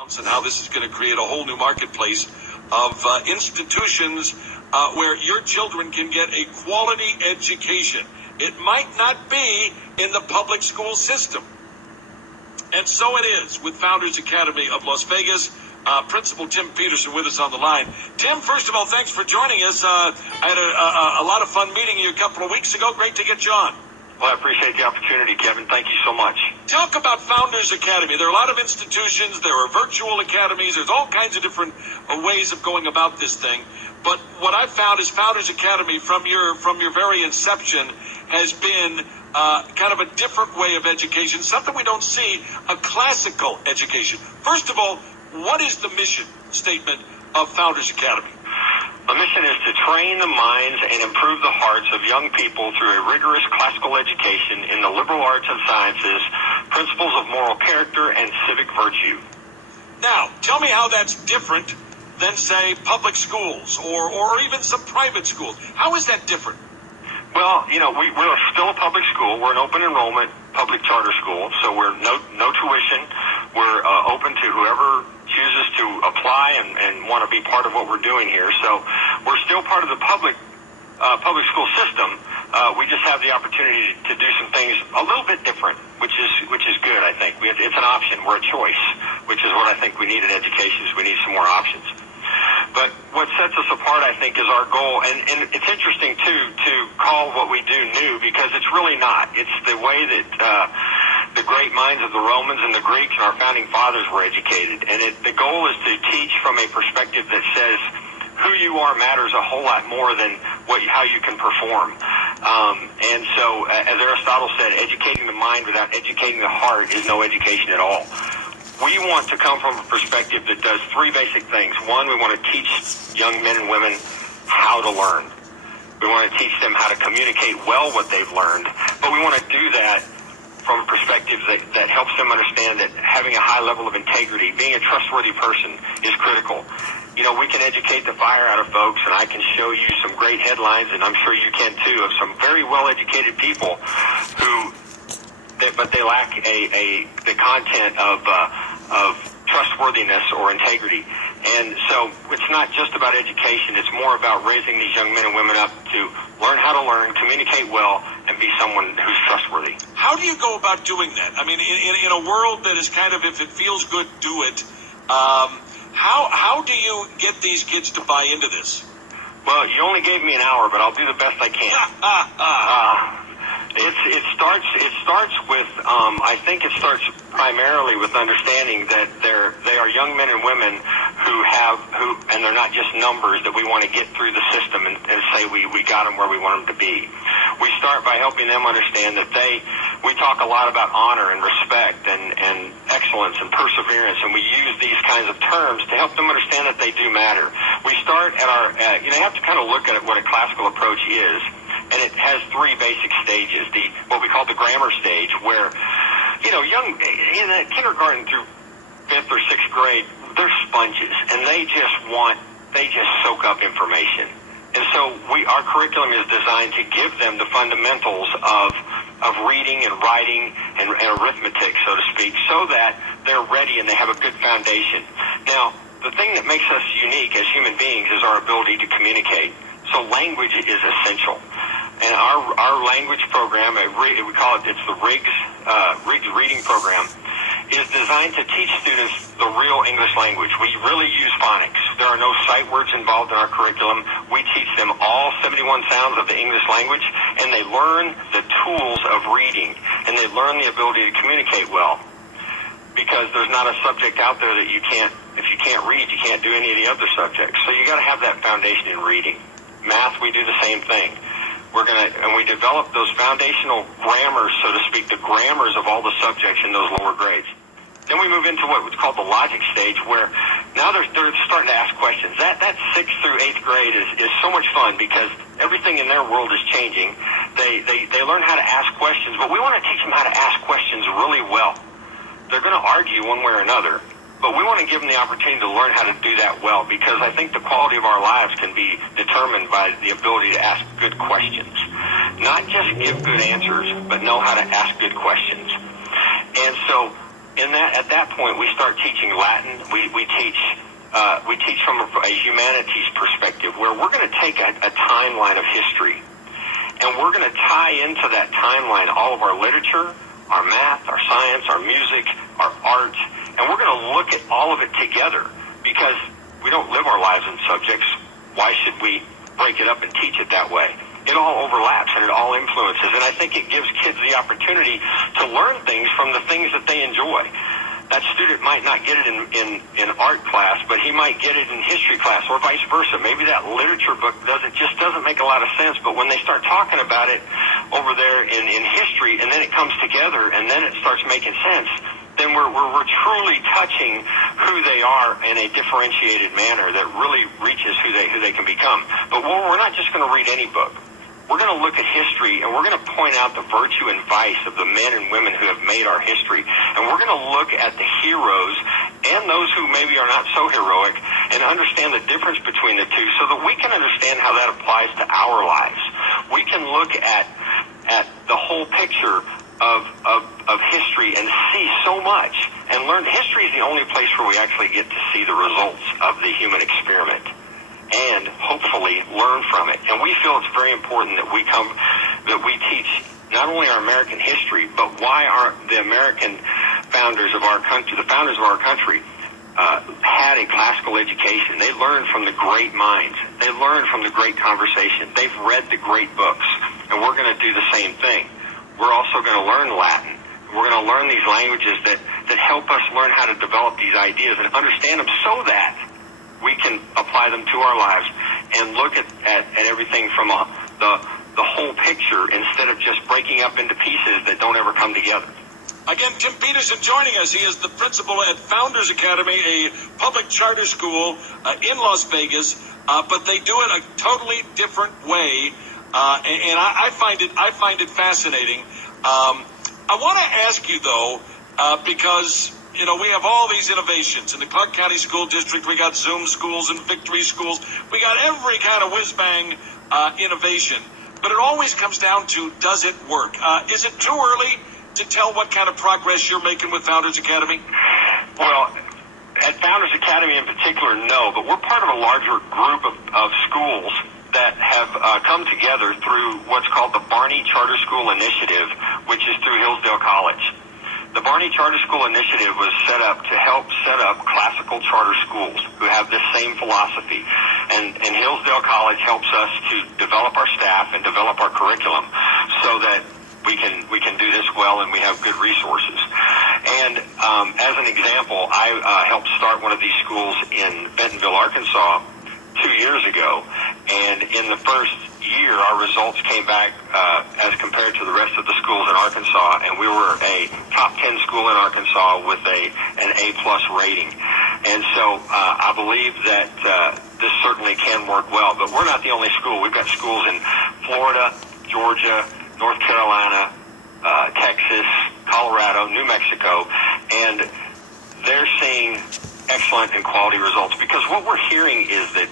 And how this is going to create a whole new marketplace of institutions where your children can get a quality education. It might not be in the public school system. And so it is with Founders Academy of Las Vegas. Principal Tim Petersen with us on the line. Tim, first of all, thanks for joining us. I had a lot of fun meeting you a couple of weeks ago. Great to get you on. Well, I appreciate the opportunity, Kevin. Thank you so much. Talk about Founders Academy. There are a lot of institutions. There are virtual academies. There's all kinds of different ways of going about this thing. But what I've found is Founders Academy, from your very inception, has been kind of a different way of education, something we don't see, a classical education. First of all, what is the mission statement of Founders Academy? The mission is to train the minds and improve the hearts of young people through a rigorous classical education in the liberal arts and sciences, principles of moral character, and civic virtue. Now, tell me how that's different than, say, public schools or even some private schools. How is that different? Well, we're still a public school. We're an open enrollment public charter school, so we're no tuition. We're open to whoever chooses to apply and want to be part of what we're doing here. So we're still part of the public school system. We just have the opportunity to do some things a little bit different, which is good, I think. It's an option. We're a choice, which is what I think we need in education, is we need some more options. But what sets us apart, I think, is our goal. And it's interesting, too, to call what we do new, because it's really not. It's the way that the great minds of the Romans and the Greeks and our founding fathers were educated. And the goal is to teach from a perspective that says who you are matters a whole lot more than how you can perform. And so, as Aristotle said, educating the mind without educating the heart is no education at all. We want to come from a perspective that does three basic things. One, we want to teach young men and women how to learn. We want to teach them how to communicate well what they've learned, but we want to do that from a perspective that helps them understand that having a high level of integrity, being a trustworthy person, is critical. We can educate the fire out of folks, and I can show you some great headlines, and I'm sure you can too, of some very well-educated people but they lack the content of trustworthiness or integrity. And so it's not just about education. It's more about raising these young men and women up to learn how to learn, communicate well, and be someone who's trustworthy. How do you go about doing that? I mean, in a world that is kind of, if it feels good, do it, how do you get these kids to buy into this? Well, you only gave me an hour, but I'll do the best I can. It starts with I think it starts primarily with understanding that they are young men and women and they're not just numbers that we want to get through the system and say we got them where we want them to be. We start by helping them understand that we talk a lot about honor and respect and excellence and perseverance, and we use these kinds of terms to help them understand that they do matter. We start at you have to kind of look at what a classical approach is. And it has three basic stages. What we call the grammar stage, where, young in kindergarten through 5th or 6th grade, they're sponges, and they just soak up information. And so our curriculum is designed to give them the fundamentals of reading and writing and arithmetic, so to speak, so that they're ready and they have a good foundation. Now, the thing that makes us unique as human beings is our ability to communicate. So language is essential. And our language program, we call it's the Riggs reading program, is designed to teach students the real English language. We really use phonics. There are no sight words involved in our curriculum. We teach them all 71 sounds of the English language, and they learn the tools of reading, and they learn the ability to communicate well. Because there's not a subject out there that if you can't read, you can't do any of the other subjects. So you got to have that foundation in reading. Math, we do the same thing. And we develop those foundational grammars, so to speak, the grammars of all the subjects in those lower grades. Then we move into what's called the logic stage, where now they're starting to ask questions. That 6th through 8th grade is so much fun because everything in their world is changing. They learn how to ask questions, but we want to teach them how to ask questions really well. They're going to argue one way or another, but we want to give them the opportunity to learn how to do that well, because I think the quality of our lives can be determined by the ability to ask good questions. Not just give good answers, but know how to ask good questions. And so at that point, we start teaching Latin. We teach from a humanities perspective, where we're going to take a timeline of history, and we're going to tie into that timeline all of our literature, our math, our science, our music, our art, and we're going to look at all of it together, because we don't live our lives in subjects. Why should we break it up and teach it that way? It all overlaps and it all influences, and I think it gives kids the opportunity to learn things from the things that they enjoy. That student might not get it in art class, but he might get it in history class, or vice versa. Maybe that literature book doesn't make a lot of sense, but when they start talking about it over there in history, and then it comes together, and then it starts making sense, then we're truly touching who they are in a differentiated manner that really reaches who they can become. But we're not just going to read any book. We're going to look at history, and we're going to point out the virtue and vice of the men and women who have made our history. And we're going to look at the heroes and those who maybe are not so heroic, and understand the difference between the two, so that we can understand how that applies to our lives. We can look at the whole picture of history and see so much, and learn. History is the only place where we actually get to see the results of the human experiment, and hopefully learn from it. And we feel it's very important that we teach not only our American history, but why the American founders of our country, had a classical education. They learned from the great minds. They learned from the great conversation. They've read the great books, and we're going to do the same thing. We're also going to learn Latin. We're going to learn these languages that help us learn how to develop these ideas and understand them, so that we can apply them to our lives and look at everything from the whole picture, instead of just breaking up into pieces that don't ever come together. Again, Timm Petersen joining us. He is the principal at Founders Academy, a public charter school in Las Vegas, but they do it a totally different way, and I find it fascinating. I want to ask you, though, because we have all these innovations. In the Clark County School District, we got Zoom schools and Victory schools. We got every kind of whiz-bang innovation. But it always comes down to, does it work? Is it too early to tell what kind of progress you're making with Founders Academy? Well, at Founders Academy in particular, no. But we're part of a larger group of schools that have come together through what's called the Barney Charter School Initiative, which is through Hillsdale College. The Barney Charter School Initiative was set up to help set up classical charter schools who have this same philosophy. And Hillsdale College helps us to develop our staff and develop our curriculum, so that we can do this well, and we have good resources. And as an example, I helped start one of these schools in Bentonville, Arkansas 2 years ago, and in the first year, our results came back as compared to the rest of the schools in Arkansas, and we were a top 10 school in Arkansas with an A-plus rating. And so I believe that this certainly can work well, but we're not the only school. We've got schools in Florida, Georgia, North Carolina, Texas, Colorado, New Mexico, and they're seeing excellent and quality results, because what we're hearing is that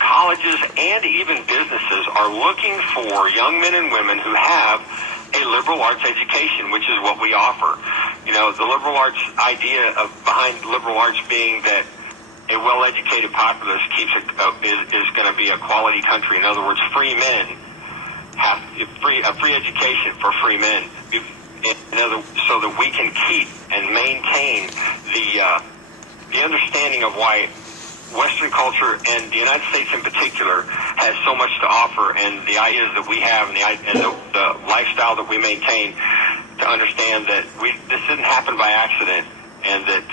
colleges and even businesses are looking for young men and women who have a liberal arts education, which is what we offer. The liberal arts idea behind liberal arts being that a well-educated populace is going to be a quality country. In other words, free men have a free education for free men, so that we can keep and maintain the understanding of why Western culture, and the United States in particular, has so much to offer, and the ideas that we have, and the lifestyle that we maintain, to understand that this didn't happen by accident, and that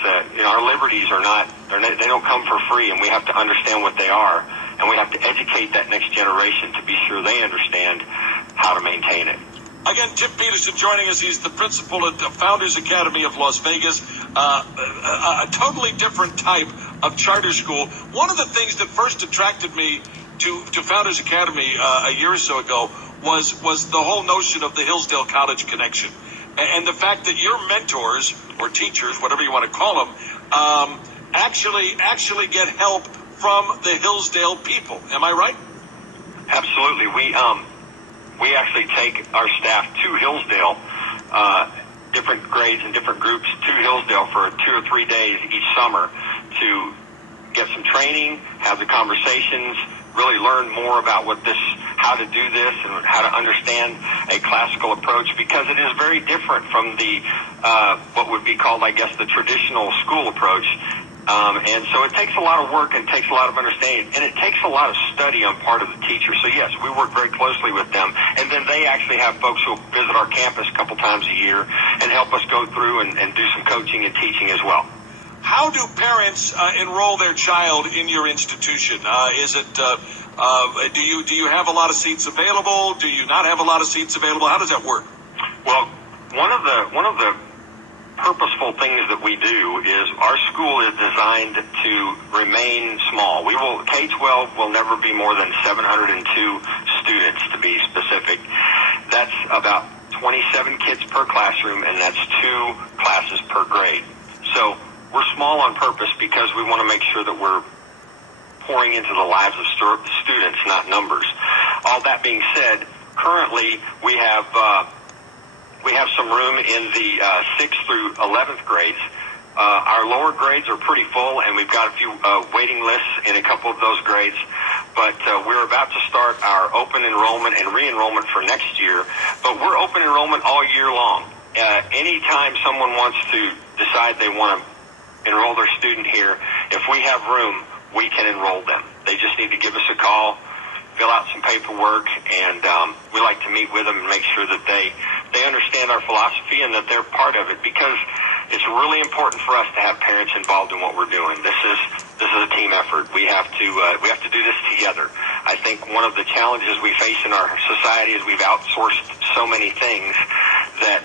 our liberties they don't come for free, and we have to understand what they are, and we have to educate that next generation to be sure they understand how to maintain it. Again, Timm Petersen joining us. He's the principal at the Founders Academy of Las Vegas, a totally different type of charter school. One of the things that first attracted me to Founders Academy a year or so ago was the whole notion of the Hillsdale College connection, and the fact that your mentors, or teachers, whatever you want to call them, actually get help from the Hillsdale people. Am I right? Absolutely. We actually take our staff to Hillsdale different grades and different groups to Hillsdale for 2 or 3 days each summer to get some training, have the conversations, really learn more about how to do this and how to understand a classical approach, because it is very different from the what would be called, I guess, the traditional school approach. And so it takes a lot of work and takes a lot of understanding, and it takes a lot of study on part of the teacher. So yes, we work very closely with them, and then they actually have folks who visit our campus a couple times a year and help us go through and do some coaching and teaching as well. How do parents enroll their child in your institution? Do you have a lot of seats available? Do you not have a lot of seats available? How does that work? Well, one of the purposeful things that we do is our school is designed to remain small. K-12 will never be more than 702 students, to be specific. That's about 27 kids per classroom, and that's 2 classes per grade. So we're small on purpose because we want to make sure that we're pouring into the lives of students, not numbers. All that being said, currently we have some room in the 6th through 11th grades. Our lower grades are pretty full, and we've got a few waiting lists in a couple of those grades. But we're about to start our open enrollment and re-enrollment for next year. But we're open enrollment all year long. Anytime someone wants to decide they want to enroll their student here, if we have room, we can enroll them. They just need to give us a call, fill out some paperwork, and we like to meet with them and make sure that they understand our philosophy and that they're part of it, because it's really important for us to have parents involved in what we're doing. This is a team effort. We have to do this together. I think one of the challenges we face in our society is we've outsourced so many things that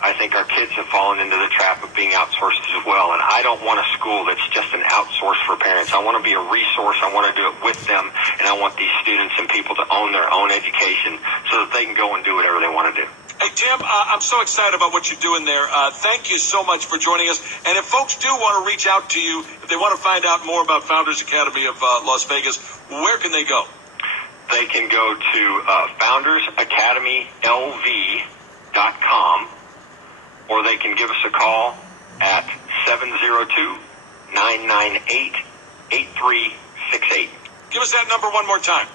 I think our kids have fallen into the trap of being outsourced as well. And I don't want a school that's just an outsource for parents. I want to be a resource. I want to do it with them. And I want these students and people to own their own education so that they can go and do whatever they want to do. Hey, Tim, I'm so excited about what you're doing there. Thank you so much for joining us. And if folks do want to reach out to you, if they want to find out more about Founders Academy of Las Vegas, where can they go? They can go to foundersacademylv.com, or they can give us a call at 702-998-8368. Give us that number one more time.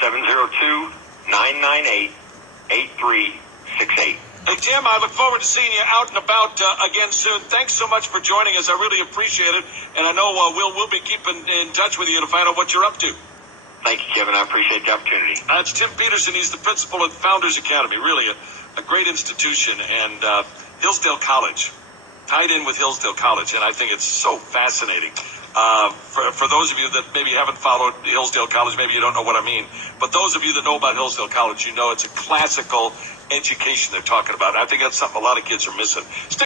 702-998-8368. Hey, Tim, I look forward to seeing you out and about again soon. Thanks so much for joining us. I really appreciate it. And I know we'll be keeping in touch with you to find out what you're up to. Thank you, Kevin. I appreciate the opportunity. That's Tim Petersen. He's the principal at Founders Academy. Really a great institution. And Hillsdale College, tied in with Hillsdale College. And I think it's so fascinating. For those of you that maybe haven't followed Hillsdale College, maybe you don't know what I mean. But those of you that know about Hillsdale College, you know it's a classical education they're talking about. I think that's something a lot of kids are missing.